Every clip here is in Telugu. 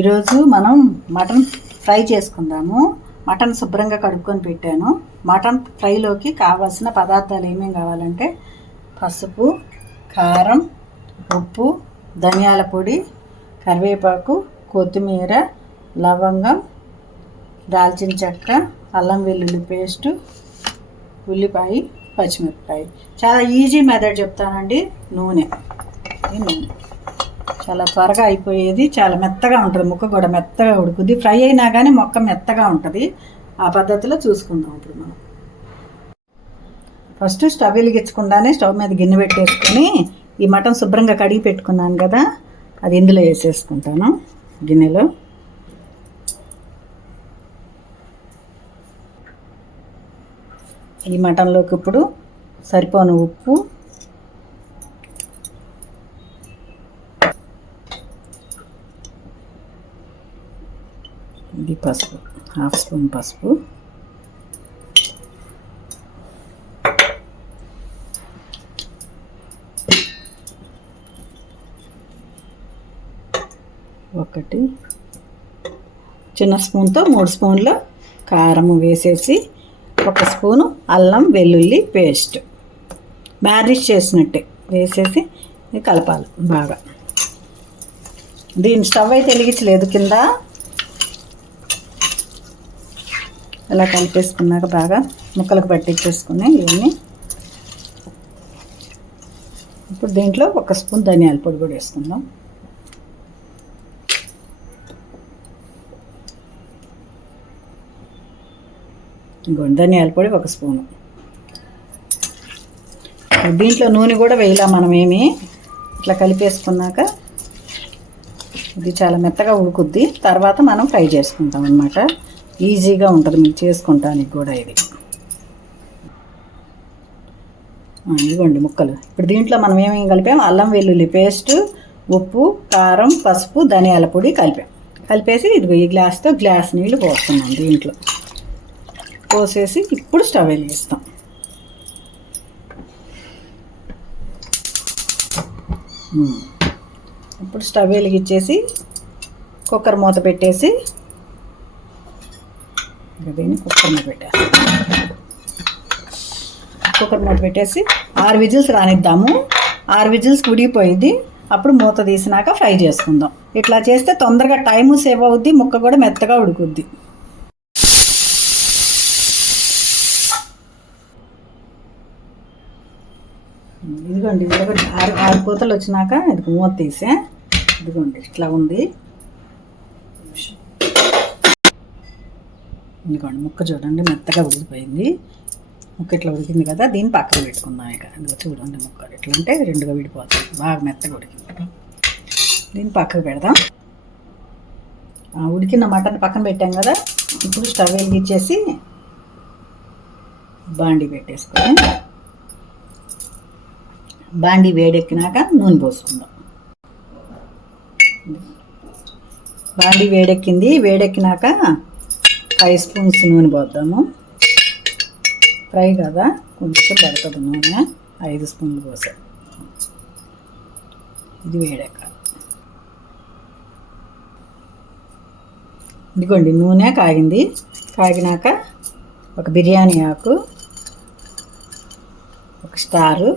ఈరోజు మనం మటన్ ఫ్రై చేసుకుందాము. మటన్ శుభ్రంగా కడుక్కొని పెట్టాను. మటన్ ఫ్రైలోకి కావాల్సిన పదార్థాలు ఏమేమి కావాలంటే పసుపు, కారం, ఉప్పు, ధనియాల పొడి, కరివేపాకు, కొత్తిమీర, లవంగం, దాల్చిన చెక్క, అల్లం వెల్లుల్లి పేస్టు, ఉల్లిపాయ, పచ్చిమిరపకాయ. చాలా ఈజీ మెథడ్ చెప్తానండి. నూనె చాలా త్వరగా అయిపోయేది, చాలా మెత్తగా ఉంటుంది. ముక్క కూడా మెత్తగా ఉడుకుద్ది. ఫ్రై అయినా కానీ మొక్క మెత్తగా ఉంటుంది. ఆ పద్ధతిలో చూసుకుందాం. ఇప్పుడు మనం ఫస్ట్ స్టవ్ వెలిగించకుండానే స్టవ్ మీద గిన్నె పెట్టేసుకొని ఈ మటన్ శుభ్రంగా కడిగి పెట్టుకున్నాను కదా, అది ఇందులో వేసేసుకుంటాను. గిన్నెలో ఈ మటన్లోకి ఇప్పుడు సరిపోను ఉప్పు, ఇది పసుపు, 1/2 స్పూన్ పసుపు, ఒకటి చిన్న స్పూన్తో 3 స్పూన్ల కారం వేసేసి 1 స్పూను అల్లం వెల్లుల్లి పేస్ట్ మ్యారినేట్ చేసినట్టే వేసేసి కలపాలి బాగా. దీని స్టవ్ అయితే వెలిగించలేదు, కింద ఇలా కలిపేసుకున్నాక బాగా ముక్కలకు పట్టించేసుకుని ఇవన్నీ. ఇప్పుడు దీంట్లో 1 స్పూన్ ధనియాల పొడి కూడా వేసుకుందాం. ఇంకోండి ధనియాల పొడి 1 స్పూను. దీంట్లో నూనె కూడా వేయాల మనం ఏమి. ఇట్లా కలిపేసుకున్నాక ఇది చాలా మెత్తగా ఉడుకుద్ది. తర్వాత మనం ఫ్రై చేసుకుంటాం అన్నమాట. ఈజీగా ఉంటుంది మీకు చేసుకుంటానికి కూడా. ఇది ఇదిగోండి ముక్కలు. ఇప్పుడు దీంట్లో మనం ఏమేమి కలిపాం, అల్లం వెల్లుల్లి పేస్ట్, ఉప్పు, కారం, పసుపు, ధనియాల పొడి కలిపేసి ఇదిగో ఈ గ్లాస్తో గ్లాస్ నీళ్ళు పోస్తున్నాం. దీంట్లో పోసేసి ఇప్పుడు స్టవ్ వెలిగిస్తాం. ఇప్పుడు స్టవ్ వెలిగించేసి కుక్కర్ మూత పెట్టేసి దీన్ని కుక్కర్ మూత పెట్టేసి 6 విజిల్స్ రానిద్దాము. 6 విజిల్స్ ఉడికిపోయింది. అప్పుడు మూత తీసినాక ఫ్రై చేసుకుందాం. ఇట్లా చేస్తే తొందరగా టైము సేవ్ అవుద్ది, ముక్క కూడా మెత్తగా ఉడుకుద్ది. ఇదిగోండి 6 పూతలు వచ్చినాక ఇది మూత తీసే. ఇదిగోండి ఇట్లా ఉంది. ఇదిగోండి ముక్క చూడండి మెత్తగా ఉడికిపోయింది. ముక్క ఇట్లా ఉడికింది కదా, దీన్ని పక్కన పెట్టుకుందాం. ఇక ఇదిగో చూడండి ముక్క ఇట్లా అంటే 2గా విడిపోతుంది. బాగా మెత్తగా ఉడికింది. దీన్ని పక్కకు పెడదాం. ఉడికిన మటన్ పక్కన పెట్టాం కదా. ఇప్పుడు స్టవ్ వెలిగించేసి బాండీ పెట్టేసుకొని బాండీ వేడెక్కినాక నూనె పోసుకుందాం. బాండీ వేడెక్కినాక 5 స్పూన్స్ నూనె పోద్దాము. ఫ్రై కదా కొంచెం పడుతుంది నూనె. 5 స్పూన్లు పోసా. ఇది వేడెక్కాలి. ఇదిగోండి నూనె కాగింది. కాగినాక ఒక బిర్యానీ ఆకు, 1 స్టారు,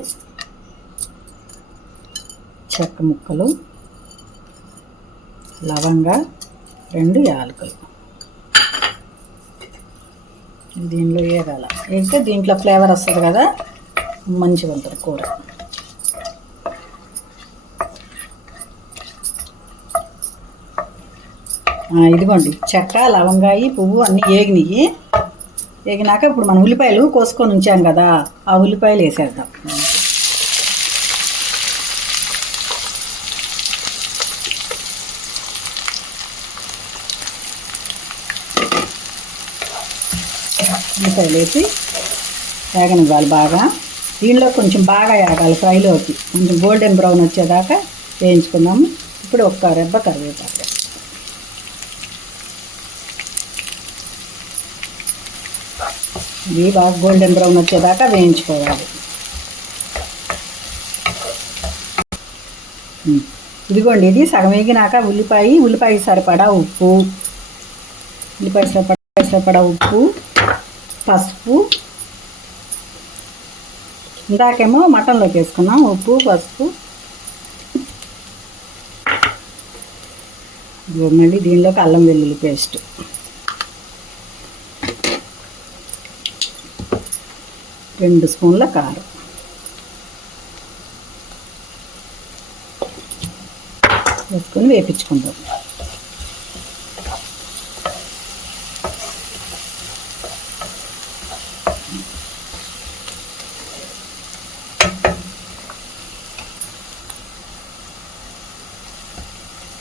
చెక్క ముక్కలు, లవంగా, 2 యాలకులు దీనిలో వేయాల. వేస్తే దీంట్లో ఫ్లేవర్ వస్తుంది కదా, మంచిగా ఉంటుంది కూర. ఇదిగోండి చెక్క, లవంగాయి, పువ్వు అన్నీ ఏగినాక ఇప్పుడు మనం ఉల్లిపాయలు కోసుకొని ఉంచాం కదా, ఆ ఉల్లిపాయలు వేసేద్దాం. ఉల్లిపాయలు వేసి వేగనివ్వాలి బాగా. దీనిలో కొంచెం బాగా వేగాలి. ఫ్రైలోకి కొంచెం గోల్డెన్ బ్రౌన్ వచ్చేదాకా వేయించుకుందాము. ఇప్పుడు 1 రెబ్బ కరివేపాకు. ఇది బాగా గోల్డెన్ బ్రౌన్ వచ్చేదాకా వేయించుకోవాలి. ఇదిగోండి, ఇది సగం వేగినాక ఉల్లిపాయ సరిపడా ఉప్పు, ఉప్పు, పసుపు, ఇందాకేమో మటన్లోకి వేసుకున్నాం ఉప్పు పసుపు. మళ్ళీ దీనిలోకి అల్లం వెల్లుల్లి పేస్ట్, రెండు స్పూన్ల కారం వేసుకొని వేపించుకుందాం.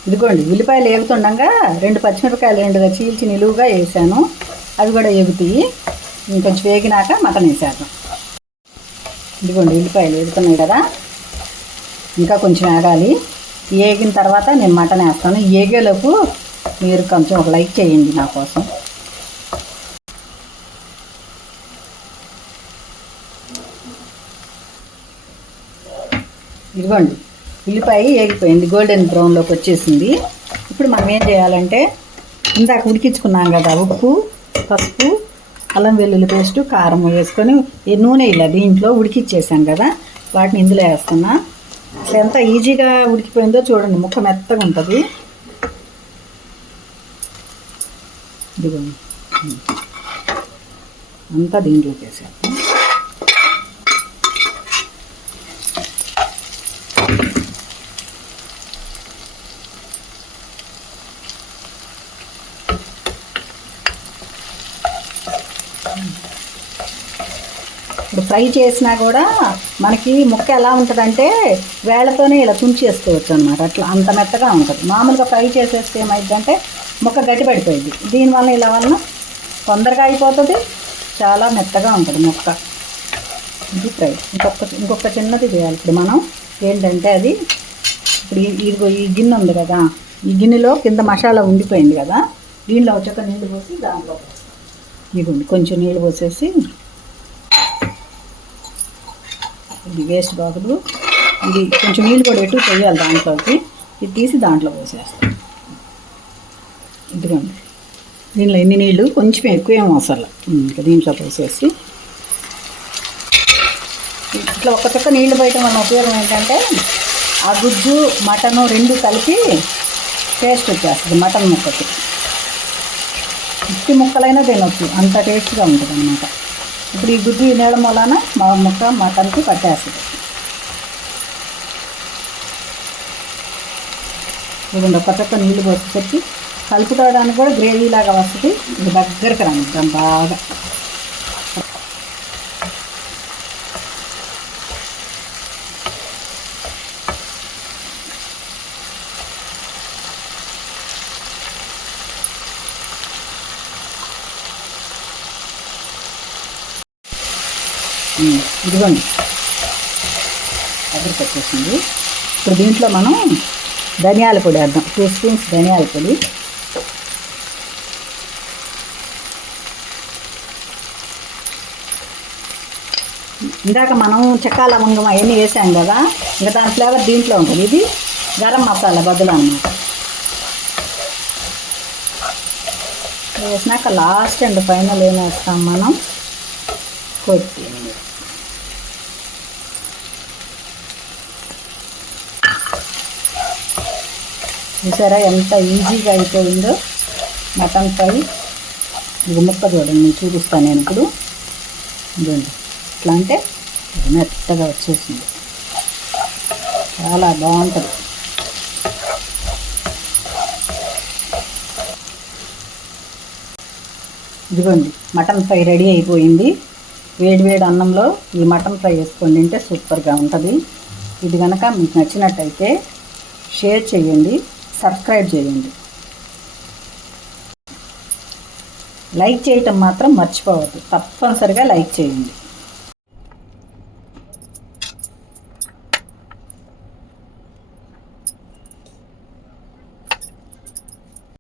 ఇదిగోండి, ఉల్లిపాయలు వేగుతుండగా 2 పచ్చిమిరపకాయలు 2గా చీల్చి నిలువుగా వేసాను. అవి కూడా వేగుతాయి. ఇంకొంచెం వేగినాక మటన్ వేసేద్దాం. ఇదిగోండి, ఉల్లిపాయలు వేగుతున్నాయి కదా, ఇంకా కొంచెం వేగాలి. వేగిన తర్వాత నేను మటన్ వేస్తాను. వేగేలోపు మీరు కొంచెం ఒక లైక్ చేయండి నా కోసం. ఇదిగోండి, ఉల్లిపాయ వేగిపోయింది, గోల్డెన్ బ్రౌన్లోకి వచ్చేసింది. ఇప్పుడు మనం ఏం చేయాలంటే ఇందాక ఉడికించుకున్నాం కదా, ఉప్పు పసుపు అల్లం వెల్లుల్లి పేస్టు కారం వేసుకొని నూనె ఇలా దీంట్లో ఉడికిచ్చేసాం కదా, వాటిని ఇందులో వేస్తున్నా. అసలు ఎంత ఈజీగా ఉడికిపోయిందో చూడండి, ముక్క మెత్తగా ఉంటుంది. ఇదిగోండి, అంతా దీంట్లోకి వేసేస్తాం. ఇప్పుడు ఫ్రై చేసినా కూడా మనకి ముక్క ఎలా ఉంటుందంటే వేళ్ళతోనే ఇలా తుంచేసుకోవచ్చు అనమాట. అట్లా అంత మెత్తగా ఉంటుంది. మామూలుగా ఫ్రై చేసేస్తే ఏమైందంటే ముక్క గట్టిపడిపోయింది. దీనివల్ల ఇలా వలన తొందరగా అయిపోతుంది, చాలా మెత్తగా ఉంటుంది ముక్క. ఇది ఫ్రై. ఇంకొక చిన్నది చేయాలి ఇప్పుడు మనం. ఏంటంటే అది ఇప్పుడు ఇదిగో ఈ గిన్నె ఉంది కదా, ఈ గిన్నెలో కింద మసాలా ఉండిపోయింది కదా, దీనిలో వచ్చాక నీళ్ళు పోసి దాంట్లో ఇదిగోండి కొంచెం నీళ్ళు పోసేసి, ఇది వేస్ట్ బాగులు, ఇది కొంచెం నీళ్ళు కూడా ఎటు పోయాలి దాంట్లోకి. ఇది తీసి దాంట్లో పోసేస్తాం. ఇదిగోండి, దీనిలో ఎన్ని నీళ్ళు కొంచెం ఎక్కువేమో అసలు. ఇంకా దీంట్లో పోసేసి ఇట్లా ఒక చుక్క నీళ్లు పోయటం వల్ల ఉపయోగం ఏంటంటే ఆ గుజ్జు మటను రెండు కలిపి టేస్ట్ వచ్చేస్తుంది మటన్ ముక్కకి. ఉత్తి ముక్కలైనా తినొచ్చు, అంత టేస్ట్గా ఉంటుంది అన్నమాట. ఇప్పుడు ఈ గుజ్జు తినేయడం వలన మా ముక్క మటన్కి పట్టేస్తుంది. ఇదిగోండి, ఒక చుక్క నీళ్ళు పోసేసరికి కలుపుకోవడానికి కూడా గ్రేవీ లాగా వస్తుంది. ఇది దగ్గరికి రానిద్దాం బాగా. ఇదిగోండి, దగ్గరికి వచ్చేసింది. ఇప్పుడు దీంట్లో మనం ధనియాల పొడి వేద్దాం. 2 స్పూన్స్ ధనియాల పొడి, ఇందాక మనం చెక్క లవంగం అవన్నీ వేసాం కదా, ఇంకా దాని ఫ్లేవర్ దీంట్లో ఉంటుంది. ఇది గరం మసాలా బదులు అన్నమాట. వేసినాక లాస్ట్ అండ్ ఫైనల్ ఏం వేస్తాం మనం, కొత్తిమీర. చూసారా ఎంత ఈజీగా అయిపోయిందో మటన్ ఫ్రై. ఇది ముక్క చూడండి, చూపిస్తాను నేను ఇప్పుడు. ఇదండి, ఇట్లా అంటే మెత్తగా వచ్చేసింది, చాలా బాగుంటుంది. ఇదిగోండి, మటన్ ఫ్రై రెడీ అయిపోయింది. వేడివేడి అన్నంలో ఈ మటన్ ఫ్రై వేసుకొని తింటే సూపర్గా ఉంటుంది. ఇది కనుక మీకు నచ్చినట్టయితే షేర్ చేయండి, సబ్స్క్రైబ్ చేయండి, లైక్ చేయటం మాత్రం మర్చిపోవద్దు. తప్పనిసరిగా లైక్ చేయండి.